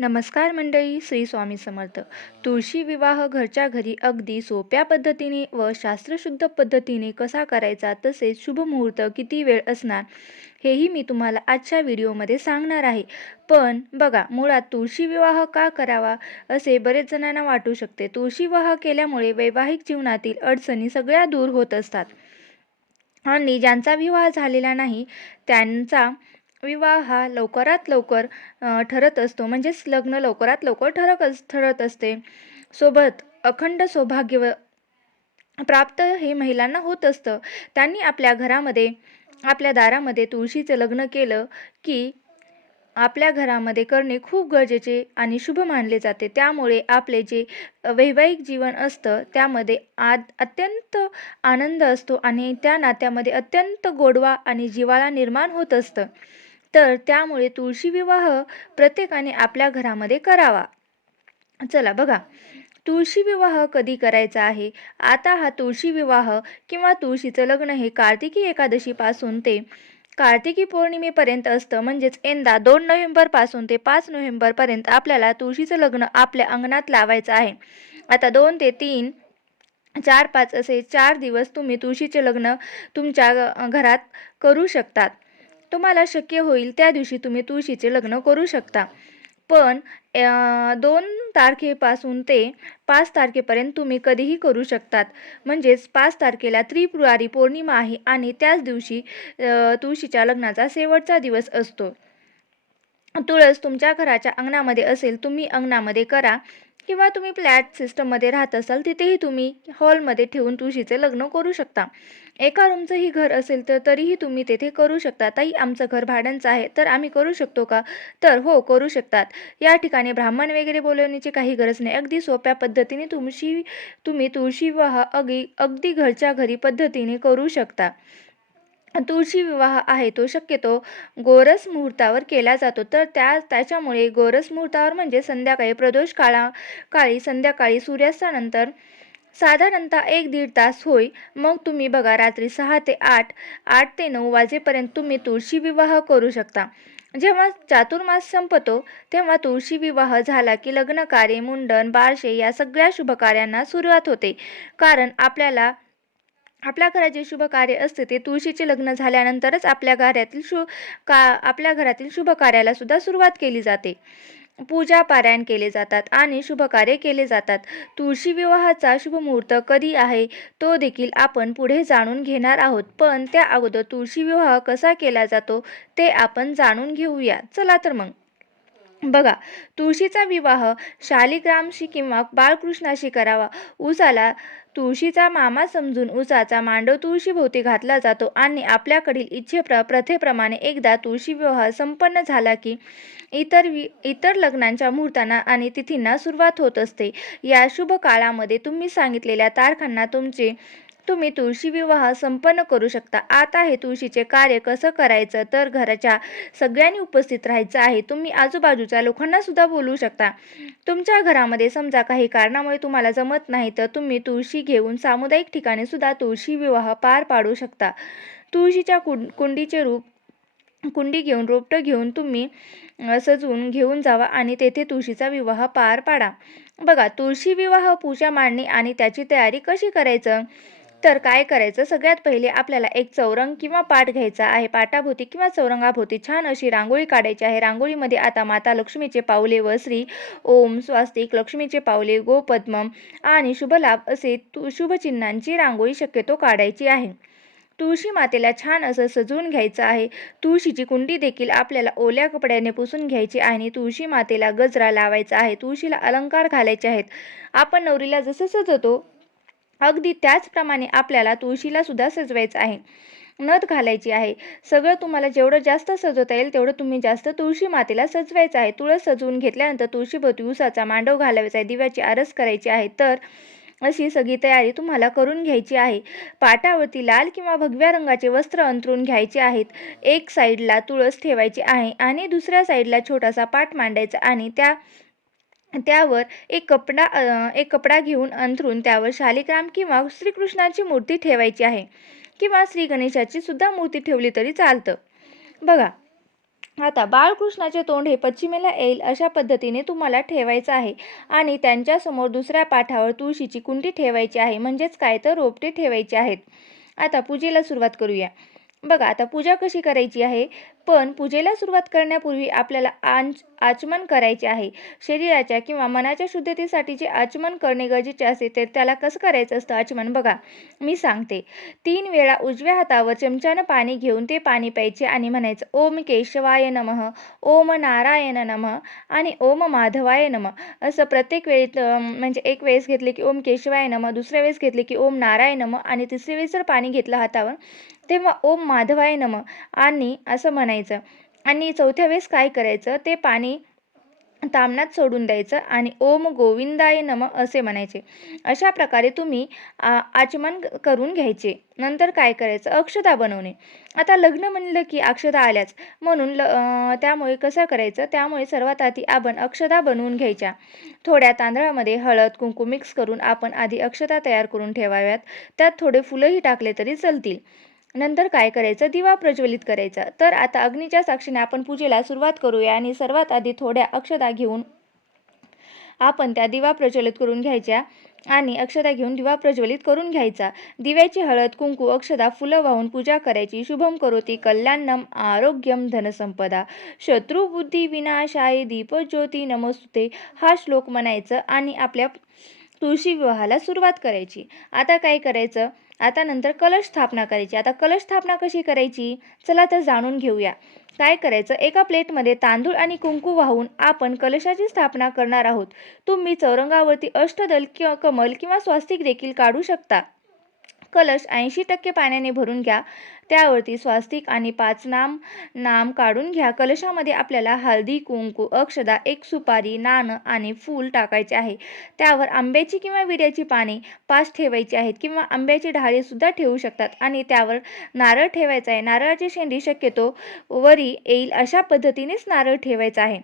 नमस्कार मंडळी श्री स्वामी समर्थ. तुळशी विवाह घरच्या घरी अगदी सोप्या पद्धतीने व शास्त्रशुद्ध पद्धतीने कसा करायचा तसेच शुभ मुहूर्त किती वेळ असणार हेही मी तुम्हाला आजच्या व्हिडिओमध्ये सांगणार आहे. पण बघा मुळात तुळशी विवाह का करावा असे बरेच जणांना वाटू शकते. तुळशी विवाह केल्यामुळे वैवाहिक जीवनातील अडचणी सगळ्या दूर होत असतात. आणि ज्यांचा विवाह झालेला नाही त्यांचा विवाह हा लवकरात लवकर ठरत असतो. म्हणजेच लग्न लवकरात लवकर ठरक अस ठरत असते. सोबत अखंड सौभाग्य व प्राप्त हे महिलांना होत असतं. त्यांनी आपल्या घरामध्ये आपल्या दारामध्ये तुळशीचं लग्न केलं की आपल्या घरामध्ये करणे खूप गरजेचे आणि शुभ मानले जाते. त्यामुळे आपले जे वैवाहिक जीवन असतं त्यामध्ये आद अत्यंत आनंद असतो आणि त्या नात्यामध्ये अत्यंत गोडवा आणि जिवाळा निर्माण होत असतं. तर त्यामुळे तुळशी विवाह प्रत्येकाने आपल्या घरामध्ये करावा. चला बघा. तुळशी विवाह कधी करायचा आहे? आता हा तुळशी विवाह किंवा तुळशीचं लग्न हे कार्तिकी एकादशीपासून ते कार्तिकी पौर्णिमेपर्यंत असतं. म्हणजेच यंदा दोन नोव्हेंबरपासून ते पाच नोव्हेंबरपर्यंत आपल्याला तुळशीचं लग्न आपल्या अंगणात लावायचं आहे. आता दोन ते तीन चार पाच असे चार दिवस तुम्ही तुळशीचे लग्न तुमच्या घरात करू शकतात. तुम्हाला शक्य होईल त्या दिवशी तुम्ही तुळशीचे लग्न करू शकता. पण दोन तारखेपासून ते पाच तारखेपर्यंत तुम्ही कधीही करू शकतात. म्हणजेच पाच तारखेला त्रिपुरारी पौर्णिमा आहे आणि त्याच दिवशी तुळशीच्या लग्नाचा शेवटचा दिवस असतो. तुळस तुमच्या घराच्या अंगणामध्ये असेल तुम्ही अंगणामध्ये करा. किंवा तुम्ही फ्लॅट सिस्टममध्ये राहत असाल तिथेही तुम्ही हॉलमध्ये ठेवून तुळशीचे लग्न करू शकता. एका रूमचंही घर असेल तर तरीही तुम्ही तेथे करू शकता. ताई आमचं घर भाड्यांचं आहे तर आम्ही करू शकतो का? तर हो करू शकतात. या ठिकाणी ब्राह्मण वगैरे बोलवण्याची काही गरज नाही. अगदी सोप्या पद्धतीने तुमची तुम्ही तुळशी विवाह अगदी अगदी घरच्या घरी पद्धतीने करू शकता. तुळशी विवाह आहे तो शक्यतो गोरस मुहूर्तावर केला जातो. तर त्या त्याच्यामुळे गोरस मुहूर्तावर म्हणजे संध्याकाळी प्रदोष काळा काळी संध्याकाळी सूर्यास्तानंतर साधारणतः एक दीड तास होय. मग तुम्ही बघा रात्री सहा ते आठ आठ ते नऊ वाजेपर्यंत तुम्ही तुळशी विवाह करू शकता. जेव्हा चातुर्मास संपतो तेव्हा तुळशी विवाह झाला की लग्नकार्य मुंडन बारशे या सगळ्या शुभकार्यांना सुरुवात होते. कारण आपल्याला आपल्या घरात जे शुभ कार्य असते ते तुळशीचे लग्न झाल्यानंतरच आपल्या घरातील शु का आपल्या घरातील शुभ कार्याला सुद्धा सुरुवात केली जाते. पूजा पारायण केले जातात आणि शुभकार्य केले जातात. तुळशी विवाहाचा शुभ मुहूर्त कधी आहे? तो देखील आपण पुढे जाणून घेणार आहोत. पण त्या अगोदर तुळशी विवाह कसा केला जातो? ते आपण जाणून घेऊया. चला तर मग. बघा तुळशीचा विवाह शालिग्रामशी किंवा बाळकृष्णाशी करावा. उसाला तुळशीचा मामा समजून उसाचा मांडव तुळशीभोवती घातला जातो आणि आपल्याकडील इच्छेप्र प्रथेप्रमाणे एकदा तुळशी विवाह संपन्न झाला की इतर वि इतर लग्नांच्या मुहूर्तांना आणि तिथींना सुरुवात होत असते. या शुभ काळामध्ये तुम्ही सांगितलेल्या तारखांना तुमचे तुम्ही तुळशी विवाह संपन्न करू शकता. आता हे तुळशीचे कार्य कसं करायचं? तर घराच्या सगळ्यांनी उपस्थित राहायचं आहे. तुम्ही आजूबाजूच्या लोकांना सुद्धा बोलवू शकता. तुमच्या घरामध्ये समजा काही कारणामुळे तुम्हाला जमत नाही तर तुम्ही तुळशी घेऊन सामुदायिक ठिकाणी सुद्धा तुळशी विवाह पार पाडू शकता. तुळशीच्या कुंड कुंडीचे रूप कुंडी घेऊन रोपटं घेऊन तुम्ही सजून सजवून घेऊन जावा आणि तेथे तुळशीचा विवाह पार पाडा. बघा तुळशी विवाह पूजा मांडणी आणि त्याची तयारी कशी करायचं? तर काय करायचं? सगळ्यात पहिले आपल्याला एक चौरंग किंवा पाट घ्यायचा आहे. पाटाभोवती किंवा चौरंगाभोवती छान अशी रांगोळी काढायची आहे. रांगोळीमध्ये आता माता लक्ष्मीचे पावले व श्री ओम स्वास्तिक लक्ष्मीचे पावले गोपद्मम आणि शुभलाभ असे तु शुभचिन्हांची रांगोळी शक्यतो काढायची आहे. तुळशी मातेला छान असं सजवून घ्यायचं आहे. तुळशीची कुंडी देखील आपल्याला ओल्या कपड्याने पुसून घ्यायची आहे आणि तुळशी मातेला गजरा लावायचा आहे. तुळशीला अलंकार घालायचे आहेत. आपण नवरीला जसं सजवतो अगदी त्याचप्रमाणे आपल्याला तुळशीला सुद्धा सजवायचं आहे. नथ घालायची आहे. सगळं तुम्हाला जेवढं जास्त सजवता येईल तेवढं तुम्ही जास्त तुळशी मातेला सजवायचं आहे. तुळस सजवून घेतल्यानंतर तुळशीभोवती उसाचा मांडव घालायचा आहे. दिव्याची आरस करायची आहे. तर अशी सगळी तयारी तुम्हाला करून घ्यायची आहे. पाटावरती लाल किंवा भगव्या रंगाचे वस्त्र अंथरून घ्यायचे आहेत. एक साईडला तुळस ठेवायची आहे आणि दुसऱ्या साईडला छोटासा पाट मांडायचा आणि त्या त्यावर एक कपडा एक कपडा घेऊन अंथरून त्यावर शालिग्राम किंवा श्रीकृष्णाची मूर्ती ठेवायची आहे. किंवा श्री गणेशाची सुद्धा मूर्ती ठेवली तरी चालतं. बघा आता बाळकृष्णाचे तोंड हे पश्चिमेला येईल अशा पद्धतीने तुम्हाला ठेवायचं आहे. आणि त्यांच्यासमोर दुसऱ्या पाठावर तुळशीची कुंडी ठेवायची आहे. म्हणजेच काय? तर रोपटे ठेवायचे आहेत. आता पूजेला सुरुवात करूया. बघा आता पूजा कशी करायची आहे? पण पूजेला सुरुवात करण्यापूर्वी आपल्याला आंच आचमन करायचे आहे. शरीराच्या किंवा मनाच्या शुद्धतेसाठी जे आचमन करणे गरजेचे असते ते त्याला कसं करायचं असतं आचमन? बघा मी सांगते. तीन वेळा उजव्या हातावर चमच्यानं पाणी घेऊन ते पाणी प्यायचे आणि म्हणायचं ओम केशवाय नमः ओम नारायण नमः आणि ओम माधवाय नमः. असं प्रत्येक वेळेत म्हणजे एक वेळेस घेतले की ओम केशवाय नमः दुसऱ्या वेळेस घेतले की ओम नारायण नमः आणि तिसऱ्या वेळेस जर पाणी घेतलं हातावर तेव्हा ओम माधवाय नम. आणि असं म्हणायचं. आणि चौथ्या वेळेस काय करायचं? ते पाणी तामणात सोडून द्यायचं आणि ओम गोविंदाय नम असे म्हणायचे. अशा प्रकारे तुम्ही आ आचमन करून घ्यायचे. नंतर काय करायचं? अक्षता बनवणे. आता लग्न म्हणलं की अक्षता आल्याच. म्हणून ल त्यामुळे कसं करायचं? त्यामुळे सर्वात आधी आपण अक्षता बनवून घ्यायच्या. थोड्या तांदळामध्ये हळद कुंकू मिक्स करून आपण आधी अक्षता तयार करून ठेवाव्यात. त्यात थोडे फुलंही टाकले तरी चालतील. नंतर काय करायचं? दिवा प्रज्वलित करायचा. तर आता अग्नीच्या साक्षीने आपण पूजेला सुरुवात करूया आणि सर्वात आधी थोड्या अक्षता घेऊन आपण त्या दिवा प्रज्वलित करून घ्यायच्या आणि अक्षता घेऊन दिवा प्रज्वलित करून घ्यायचा. दिव्याची हळद कुंकू अक्षता फुलं वाहून पूजा करायची. शुभम करोती कल्याणम आरोग्यम धनसंपदा. शत्रुबुद्धी विनाशाय दीपज्योती नमस्तुते. हा श्लोक म्हणायचं आणि आपल्या तुळशी विवाहाला सुरुवात करायची. आता काय करायचं? आता नंतर कलश स्थापना करायची. आता कलश स्थापना कशी करायची? चला तर जाणून घेऊया. काय करायचं? एका प्लेटमध्ये तांदूळ आणि कुंकू वाहून आपण कलशाची स्थापना करणार आहोत. तुम्ही चौरंगावरती अष्टदल किंवा कमल किंवा स्वास्तिक देखील काढू शकता. कलश ऐंशी टक्के पाण्याने भरून घ्या. त्यावरती स्वास्तिक आणि पाच नाम नाम काढून घ्या. कलशामध्ये आपल्याला हळदी कुंकू अक्षदा एक सुपारी नाणं आणि फूल टाकायचे आहे. त्यावर आंब्याची किंवा विड्याची पाने पाच ठेवायची आहेत किंवा आंब्याचे ढाळेसुद्धा ठेवू शकतात आणि त्यावर नारळ ठेवायचा आहे. नारळाची शेंडी शक्यतो वरी येईल अशा पद्धतीनेच नारळ ठेवायचा आहे.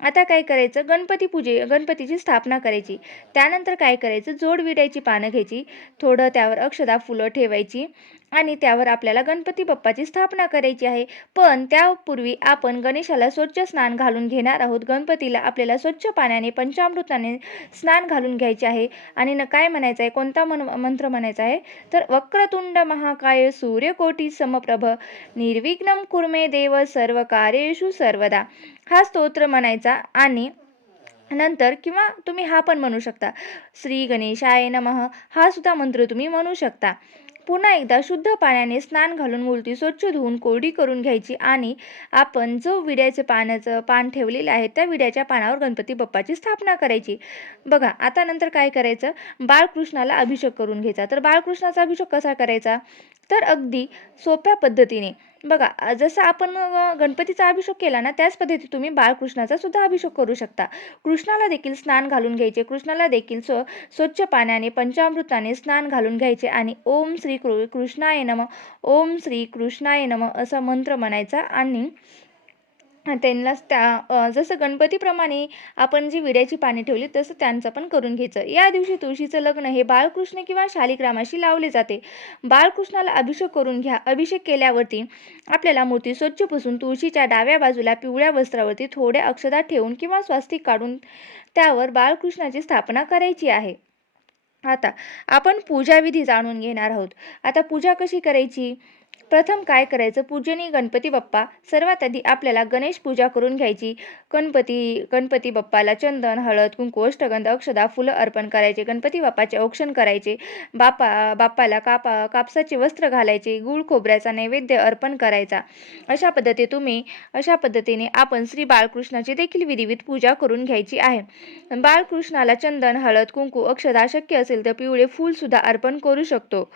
आता काय करायचं? गणपती पूजे गणपतीची स्थापना करायची. त्यानंतर काय करायचं? जोडविड्याची पानं घ्यायची. थोडं त्यावर अक्षदा फुलं ठेवायची. आणि त्यावर आपल्याला गणपती बाप्पाची स्थापना करायची आहे. पण त्यापूर्वी आपण गणेशाला स्वच्छ स्नान घालून घेणार आहोत. गणपतीला आपल्याला स्वच्छ पाण्याने पंचामृताने स्नान घालून घ्यायचे आहे. आणि न काय म्हणायचं आहे? कोणता मन मंत्र म्हणायचा आहे? तर वक्रतुंड महाकाय सूर्यकोटी समप्रभ निर्विघ्नम कुर्मे देव सर्व कार्येषु सर्वदा. हा स्तोत्र म्हणायचा आणि नंतर किंवा तुम्ही हा पण म्हणू शकता. श्री गणेशाय नमः. हा सुद्धा मंत्र तुम्ही म्हणू शकता. पुन्हा एकदा शुद्ध पाण्याने स्नान घालून मूर्ती स्वच्छ धुवून कोरडी करून घ्यायची आणि आपण जो विड्याचं पाण्याचं पान ठेवलेलं आहे त्या विड्याच्या पानावर गणपती बाप्पाची स्थापना करायची. बघा आता नंतर काय करायचं? बाळकृष्णाला अभिषेक करून घ्यायचा. तर बाळकृष्णाचा अभिषेक कसा करायचा? तर अगदी सोप्या पद्धतीने. बघा जसं आपण गणपतीचा अभिषेक केला ना त्याच पद्धती तुम्ही बाळकृष्णाचा सुद्धा अभिषेक करू शकता. कृष्णाला देखील स्नान घालून घ्यायचे कृष्णाला देखील स्व स्वच्छ पाण्याने पंचामृताने स्नान घालून घ्यायचे आणि ओम श्री कृ कृष्णाय नम ओम श्री कृष्णाय नम असा मंत्र म्हणायचा आणि त्यांनाच त्या जसं गणपतीप्रमाणे आपण जी विड्याची पाने ठेवली तसं त्यांचं पण करून घ्यायचं. या दिवशी तुळशीचं लग्न हे बाळकृष्ण किंवा शालिग्रामाशी लावले जाते. बाळकृष्णाला अभिषेक करून घ्या. अभिषेक केल्यावरती आपल्याला मूर्ती स्वच्छ पुसून तुळशीच्या डाव्या बाजूला पिवळ्या वस्त्रावरती थोड्या अक्षदा ठेवून किंवा स्वास्तिक काढून त्यावर बाळकृष्णाची स्थापना करायची आहे. आता आपण पूजाविधी जाणून घेणार आहोत. आता पूजा कशी करायची? प्रथम काय करायचं? पूजनी गणपती बाप्पा सर्वात आधी आपल्याला गणेश पूजा करून घ्यायची. गणपती गणपती बाप्पाला चंदन हळद कुंकू अष्टगंध अक्षदा फुलं अर्पण करायचे. गणपती बाप्पाचे औक्षण करायचे. बाप्पा बाप्पाला कापा कापसाचे वस्त्र घालायचे. गुळ खोबऱ्याचा नैवेद्य अर्पण करायचा. अशा पद्धती तुम्ही अशा पद्धतीने आपण श्री बाळकृष्णाची देखील विधिविध पूजा करून घ्यायची आहे. बाळकृष्णाला चंदन हळद कुंकू अक्षदा शक्य असेल तर पिवळे फूलसुद्धा अर्पण करू शकतो.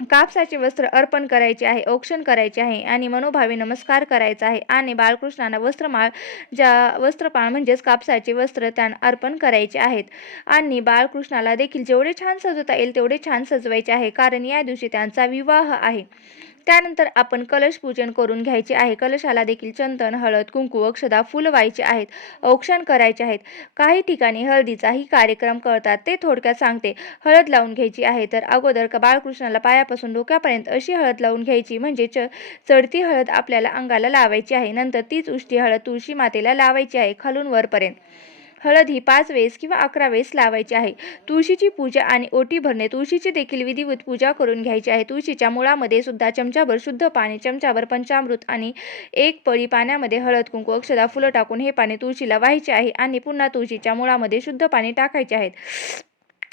कापसाचे वस्त्र अर्पण करायचे आहे औक्षण करायचे आहे आणि मनोभावे नमस्कार करायचा आहे आणि बाळकृष्णांना वस्त्रमाळ ज्या वस्त्रपाळ म्हणजेच कापसाचे वस्त्र त्यांना अर्पण करायचे आहेत. आणि बाळकृष्णाला देखील जेवढे छान सजवता येईल तेवढे छान सजवायचे आहे. कारण या दिवशी त्यांचा विवाह आहे. त्यानंतर आपण कलश पूजन करून घ्यायचे आहे. कलशाला देखील चंदन हळद कुंकू अक्षदा फुल व्हायचे आहेत. औक्षण करायचे आहेत. काही ठिकाणी हळदीचाही कार्यक्रम करतात. ते थोडक्यात सांगते. हळद लावून घ्यायची आहे तर अगोदर का बाळकृष्णाला पायापासून डोक्यापर्यंत अशी हळद लावून घ्यायची. म्हणजे च चढती हळद आपल्याला अंगाला लावायची आहे. नंतर तीच उष्टी हळद तुळशी मातेला लावायची आहे. खालून वरपर्यंत. हळद ही पाच वेळेस किंवा अकरा वेळेस लावायची आहे. तुळशीची पूजा आणि ओटी भरणे तुळशीची देखील विधिवत पूजा करून घ्यायची आहे. तुळशीच्या मुळामध्ये सुद्धा चमचाभर शुद्ध पाणी चमचाभर पंचामृत आणि एक पळी पाण्यामध्ये हळद कुंकू अक्षदा फुलं टाकून हे पाणी तुळशीला व्हायचे आहे आणि पुन्हा तुळशीच्या मुळामध्ये शुद्ध पाणी टाकायचे आहेत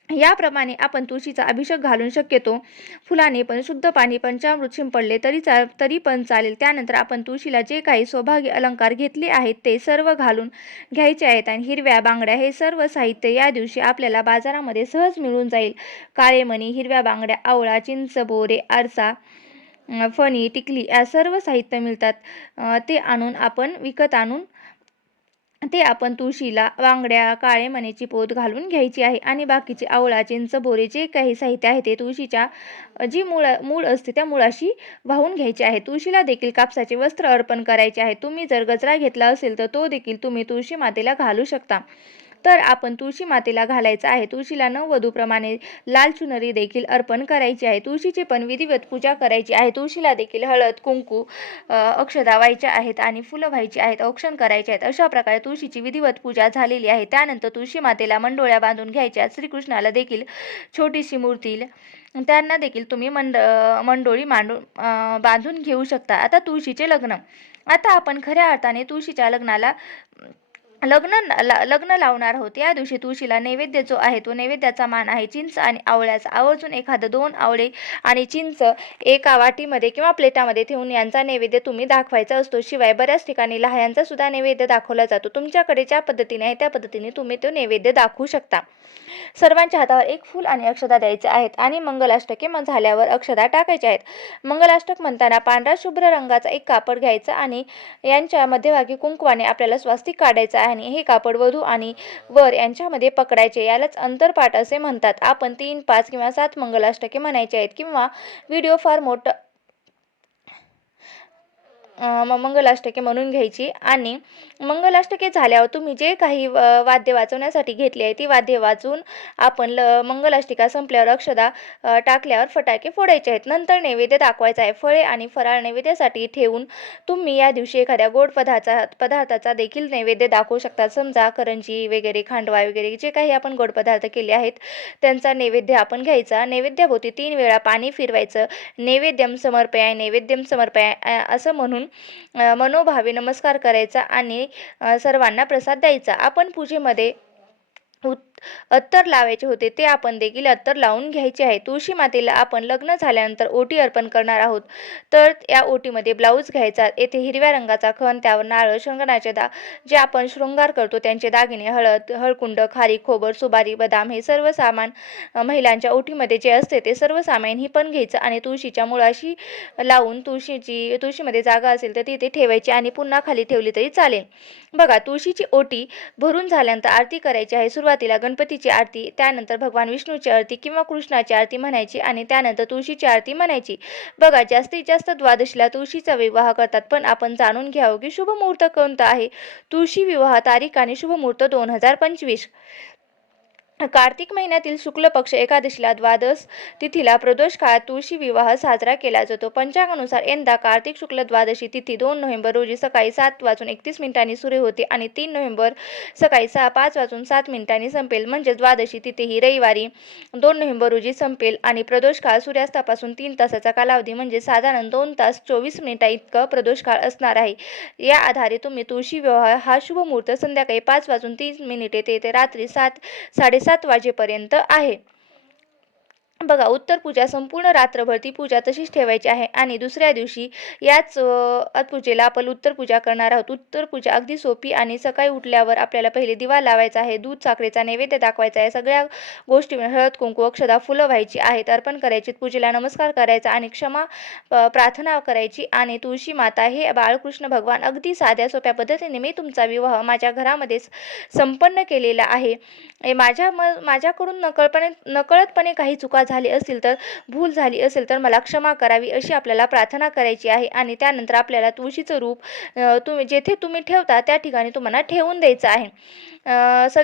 याप्रमाणे आपण तुळशीचा अभिषेक घालून शक्यतो फुलाने पण शुद्ध पाणी पंचामृत शिंपडले तरी चा तरी पण चालेल. त्यानंतर आपण तुळशीला जे काही सौभाग्य अलंकार घेतले आहेत ते सर्व घालून घ्यायचे आहेत. आणि हिरव्या बांगड्या हे सर्व साहित्य या दिवशी आपल्याला बाजारामध्ये सहज मिळून जाईल. काळेमणी हिरव्या बांगड्या आवळा चिंच बोरे आरसा फणी टिकली या सर्व साहित्य मिळतात. ते आणून आपण विकत आणून ते आपण तुळशीला वांगड्या काळे मण्याची पोत घालून घ्यायची आहे. आणि बाकीचे आवळा चिंच बोरे जे काही साहित्य आहे ते तुळशीच्या जी मूळ मूळ असते त्या मुळाशी वाहून घ्यायचे आहे. तुळशीला देखील कापसाचे वस्त्र अर्पण करायचे आहे. तुम्ही जर गजरा घेतला असेल तर तो देखील तुम्ही तुळशी मातेला घालू शकता. तर आपण तुळशी मातेला घालायचा आहे. तुळशीला नववधूप्रमाणे लाल चुनरी देखील अर्पण करायची आहे. तुळशीची पण विधिवत पूजा करायची आहे. तुळशीला देखील हळद कुंकू अक्षदा व्हायच्या आहेत आणि फुलं व्हायची आहेत औक्षण करायचे आहेत. अशा प्रकारे तुळशीची विधिवत पूजा झालेली आहे. त्यानंतर तुळशी मातेला मंडोळ्या बांधून घ्यायच्या श्रीकृष्णाला देखील छोटीशी मूर्ती त्यांना देखील तुम्ही मंड मंडोळी मांडून बांधून घेऊ शकता. आता तुळशीचे लग्न. आता आपण खऱ्या अर्थाने तुळशीच्या लग्नाला लग्न लग्न लावणार आहोत या दिवशी तुळशीला नैवेद्य जो आहे तो नैवेद्याचा मान आहे. चिंच आणि आवळ्याचा. आवर्जून एखादं दोन आवळे आणि चिंच एका वाटीमध्ये किंवा प्लेटामध्ये ठेवून यांचा नैवेद्य तुम्ही दाखवायचा असतो. शिवाय बऱ्याच ठिकाणी लहायांचा सुद्धा नैवेद्य दाखवला जातो. तुमच्याकडे ज्या पद्धतीने आहे त्या पद्धतीने तुम्ही तो नैवेद्य दाखवू शकता. सर्वांच्या हातावर एक फूल आणि अक्षदा द्यायचे आहेत आणि मंगलाष्टके मग झाल्यावर अक्षदा टाकायच्या आहेत. मंगलाष्टक म्हणताना पांढरा शुभ्र रंगाचा एक कापड घ्यायचा आणि यांच्या मध्यभागी कुंकवाने आपल्याला स्वास्तिक काढायचा आहे. आणि हे कापड वधू आणि वर यांच्यामध्ये पकडायचे. यालाच अंतरपाठ असे म्हणतात. आपण तीन पाच किंवा सात मंगलाष्टके म्हणायचे आहेत किंवा व्हिडिओ फार मोठं मंगलाष्टके म्हणून घ्यायची. आणि मंगलाष्टके झाल्यावर तुम्ही जे काही व- वाद्य वाचवण्यासाठी घेतली आहे ती वाद्य वाचून आपण ल मंगलाष्टिका संपल्यावर अक्षदा टाकल्यावर फटाके फोडायचे आहेत. नंतर नैवेद्य दाखवायचा आहे. फळे आणि फराळ नैवेद्यासाठी ठेवून तुम्ही या दिवशी एखाद्या गोड पदार्था पदार्थाचा देखील नैवेद्य दाखवू शकता. समजा करंजी वगैरे खांडवा वगैरे जे काही आपण गोड पदार्थ केले आहेत त्यांचा नैवेद्य आपण घ्यायचा. नैवेद्याभोवती तीन वेळा पाणी फिरवायचं. नैवेद्यम समर्पयाय नैवेद्यम समर्पयाय असं म्हणून मनोभावे नमस्कार करायचा आणि सर्वांना प्रसाद द्यायचा. आपण पूजेमध्ये उत् अत्तर लावायचे होते ते आपण देखील अत्तर लावून घ्यायचे आहे. तुळशी मातेला आपण लग्न झाल्यानंतर ओटी अर्पण करणार आहोत. तर या ओटीमध्ये ब्लाऊज घ्यायचा येथे हिरव्या रंगाचा खण त्यावर नारळ शृंगाराचे दा जे आपण शृंगार करतो त्यांचे दागिने हळद हळकुंड खारी खोबर सुबारी बदाम हे सर्व सामान महिलांच्या ओटीमध्ये जे असते ते सर्व सामान ही पण घ्यायचं आणि तुळशीच्या मुळाशी लावून तुळशीची तुळशीमध्ये जागा असेल तर तिथे ठेवायची आणि पुन्हा खाली ठेवली तरी चालेल. बघा तुळशीची ओटी भरून झाल्यानंतर आरती करायची आहे सुरुवातीला गणपतीची आरती त्यानंतर भगवान विष्णूची आरती किंवा कृष्णाची आरती म्हणायची आणि त्यानंतर तुळशीची आरती म्हणायची. बघा जास्तीत जास्त द्वादशीला तुळशीचा विवाह करतात पण आपण जाणून घ्यावं की शुभ मुहूर्त कोणता आहे? तुळशी विवाह तारीख आणि शुभ मुहूर्त दोन हजार पंचवीस. कार्तिक महिन्यातील शुक्ल पक्ष एकादशीला द्वादश तिथीला प्रदोष काळात तुळशी विवाह साजरा केला जातो. पंचांगानुसार यंदा कार्तिक शुक्ल द्वादशी तिथी दोन नोव्हेंबर रोजी सकाळी सात वाजून एकतीस मिनिटांनी सुरू होते आणि तीन नोव्हेंबर सकाळी सहा पाच वाजून सात मिनिटांनी संपेल. म्हणजे द्वादशी तिथी ही रविवारी दोन नोव्हेंबर रोजी संपेल आणि प्रदोष काळ सूर्यास्तापासून तीन तासाचा कालावधी म्हणजे साधारण दोन तास चोवीस मिनिटा इतकं प्रदोष काळ असणार आहे. या आधारे तुम्ही तुळशी विवाह हा शुभ मुहूर्त संध्याकाळी पाच वाजून तीन मिनिटे ते रात्री सात साडे सात वाजेपर्यंत आहे. बघा उत्तर पूजा संपूर्ण रात्रभर ती पूजा तशीच ठेवायची आहे आणि दुसऱ्या दिवशी याच पूजेला आपण उत्तर पूजा करणार आहोत. उत्तर पूजा अगदी सोपी आणि सकाळी उठल्यावर आपल्याला पहिले दिवा लावायचा आहे दूध साखरेचा नैवेद्य दाखवायचा आहे सगळ्या गोष्टी म्हणजे हळद कुंकू अक्षदा फुलं व्हायची आहेत अर्पण करायची पूजेला नमस्कार करायचा आणि क्षमा प्रार्थना करायची आणि तुळशी माता हे बाळकृष्ण भगवान अगदी साध्या सोप्या पद्धतीने मी तुमचा विवाह माझ्या घरामध्ये संपन्न केलेला आहे. माझ्या म माझ्याकडून नकळपणे नकळतपणे काही चुका झाली असेल तर भूल झाली असेल तर मला क्षमा करावी अशी आपल्याला प्रार्थना करायची आहे. आणि त्यानंतर आपल्याला तुळशीचं रूप तुम्ही जेथे तुम्ही ठेवता त्या ठिकाणी तुम्हाला ठेवून द्यायचं आहे. स सग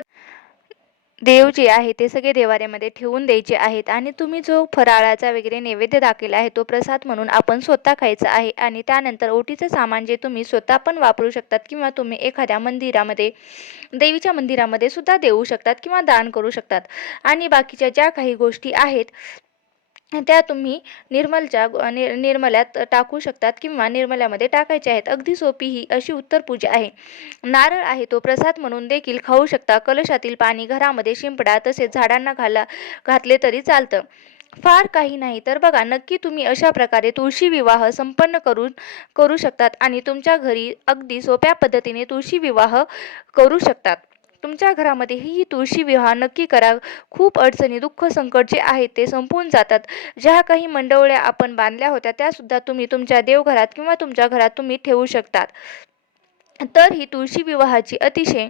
देव जे आहे ते सगळे देवाऱ्यामध्ये ठेवून द्यायचे आहेत. आणि तुम्ही जो फराळाचा वगैरे नैवेद्य दाखवला आहे तो प्रसाद म्हणून आपण स्वतः खायचा आहे. आणि त्यानंतर ओटीचं सामान जे तुम्ही स्वतः पण वापरू शकतात किंवा तुम्ही एखाद्या मंदिरामध्ये देवीच्या मंदिरामध्ये सुद्धा देऊ शकतात किंवा दान करू शकतात. आणि बाकीच्या ज्या काही गोष्टी आहेत त्या तुम्ही निर्मलच्या गो- नि निर्मल्यात टाकू शकतात किंवा निर्मल्यामध्ये टाकायच्या आहेत. अगदी सोपी ही अशी उत्तर पूजा आहे. नारळ आहे तो प्रसाद म्हणून देखील खाऊ शकता. कलशातील पाणी घरामध्ये शिंपडा तसेच झाडांना घाला घातले तरी चालतं. फार काही नाही तर बघा नक्की तुम्ही अशा प्रकारे तुळशी विवाह संपन्न करून करू शकतात आणि तुमच्या घरी अगदी सोप्या पद्धतीने तुळशी विवाह करू शकतात. तुमच्या घरामध्ये ही तुळशी विवाह नक्की करा खूप अडचणी दुःख संकट जे आहेत ते संपून जातात. ज्या काही मंडवळ्या आपण बांधल्या होत्या त्यासुद्धा तुम्ही तुमच्या देवघरात किंवा तुमच्या घरात तुम्ही ठेवू शकतात. तर ही तुळशी विवाहाची अतिशय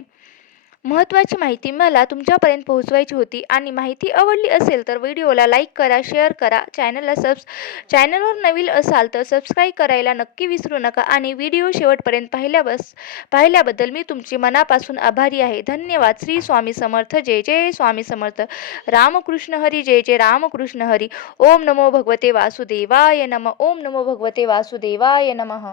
महत्त्वाची माहिती मला तुमच्यापर्यंत पोहोचवायची होती आणि माहिती आवडली असेल तर व्हिडिओला लाईक करा शेअर करा चॅनलला सबस चॅनलवर नवीन असाल तर सबस्क्राईब करायला नक्की विसरू नका आणि व्हिडिओ शेवटपर्यंत पाहिल्या बस पाहिल्याबद्दल मी तुमची मनापासून आभारी आहे. धन्यवाद. श्री स्वामी समर्थ. जय जय स्वामी समर्थ. रामकृष्ण हरी. जय जय रामकृष्ण हरी. ओम नमो भगवते वासुदेवाय नम ओम नमो भगवते वासुदेवाय नमः.